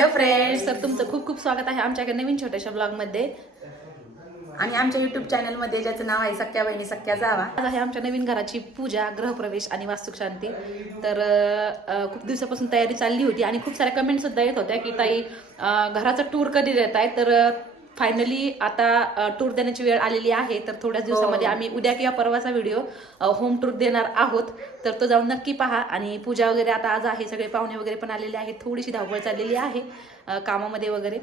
Hello friends तर तुमचं खूप खूप स्वागत आहे आमच्या एका नवीन छोट्याशा ब्लॉगमध्ये आणि आमच्या युट्यूब चॅनलमध्ये ज्याचं नाव आहे सख्या बहिणी सख्या जावा. आज आहे आमच्या नवीन घराची पूजा गृहप्रवेश आणि वास्तुक शांती. तर खूप दिवसापासून तयारी चालली होती आणि खूप साऱ्या कमेंट सुद्धा येत होत्या की ताई घराचा टूर कधी देत आहे तर फायनली आता टूर देण्याची वेळ आलेली आहे तर थोड्याच दिवसामध्ये आम्ही उद्या किंवा परवाचा व्हिडिओ होम टूर देणार आहोत. तर तो जाऊन नक्की पहा. आणि पूजा वगैरे आता आज आहे सगळे पाहुणे वगैरे पण आलेले आहेत. थोडीशी धावपळ चाललेली आहे कामामध्ये वगैरे.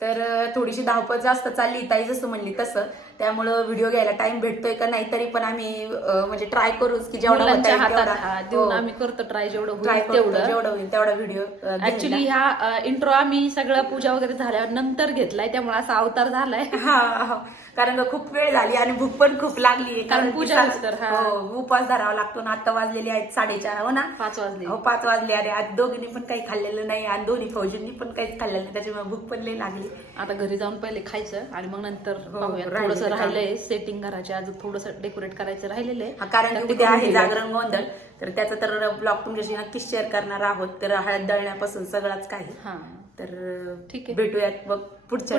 तर थोडीशी धावपळ जास्त चालली ताई जसं म्हणली तसं. त्यामुळं व्हिडिओ घ्यायला टाइम भेटतोय का नाही तरी पण आम्ही म्हणजे ट्राय करूच की जेवढा. हा, देऊन हो. आम्ही करतो ट्राय जेवढं ट्राय तेवढं जेवढं होईल तेवढा व्हिडिओ ऍक्च्युली ह्या इंट्रो आम्ही सगळं पूजा वगैरे झाल्यावर नंतर घेतलाय त्यामुळे असा अवतार झालाय हा हा. कारण खूप वेळ झाली आणि भूक पण खूप लागली कारण पूजा हा. उपवास धरावा लागतो ना आता वाजलेले आहेत साडेचार हो ना पाच वाजले हो पाच वाजले अरे आज दोघींनी पण काही खाल्लेलं नाही आणि दोन्ही फौजींनी पण काहीच खाल्लेलं नाही त्याच्यामुळे भूक पण लई लागली आता घरी जाऊन पहिले खायचं आणि मग नंतर थोडस काम. राहिलंय सेटिंग घराचे अजून थोडस डेकोरेट करायचं राहिलेलं आहे. हा, कारण की उद्या आहे. जागरण गोंधळ तर त्याचा तर ब्लॉग तुमच्याशी नक्कीच शेअर करणार आहोत. तर हळद दळण्यापासून सगळंच काही. हा. तर ठीक आहे. भेटूयात मग पुढच्या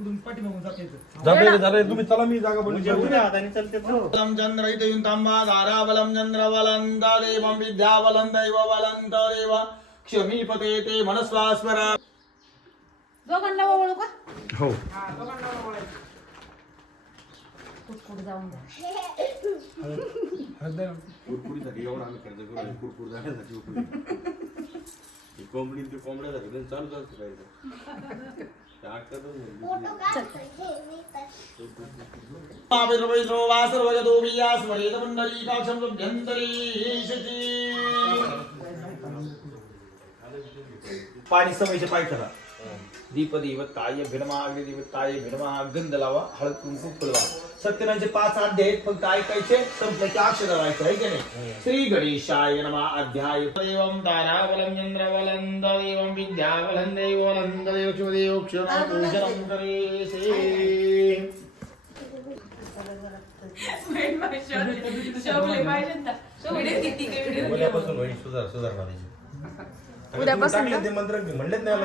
इकडून पाठीमागून जाता येतं. झालं झालं तुम्ही चला मी जागा बोलू चंद्र इथे येऊन थांबा धारा देवं विद्या दैव देव क्षमीपते ते दोघांना का? हो. कुठं जाऊन द्या. कुरकुरीसाठी एवढा आम्ही खर्च करू आणि कुरकुर जाण्यासाठी उपयोग. हे कोंबडी ते कोंबड्यासाठी त्यांचं चालू चालू राहायचं मंडली पाणी समयचे पाय करा. दीप देवताय भिडमा अग्नि देवताय भिडमा गंध लावा हळद कुंकू फुलवा सत्यनारायणचे पाच अध्याय आहेत, फक्त ऐकायचे संपलं की अक्षर लावायचं आहे की नाही श्री गणेशाय नमा अध्याय एवं तारावलं चंद्रवलं देवं विद्यावलं देवलं देव शिवदेव क्षण पूजनं करेसे उद्यापासून उद्यापासून ते मंत्र म्हणलेच नाही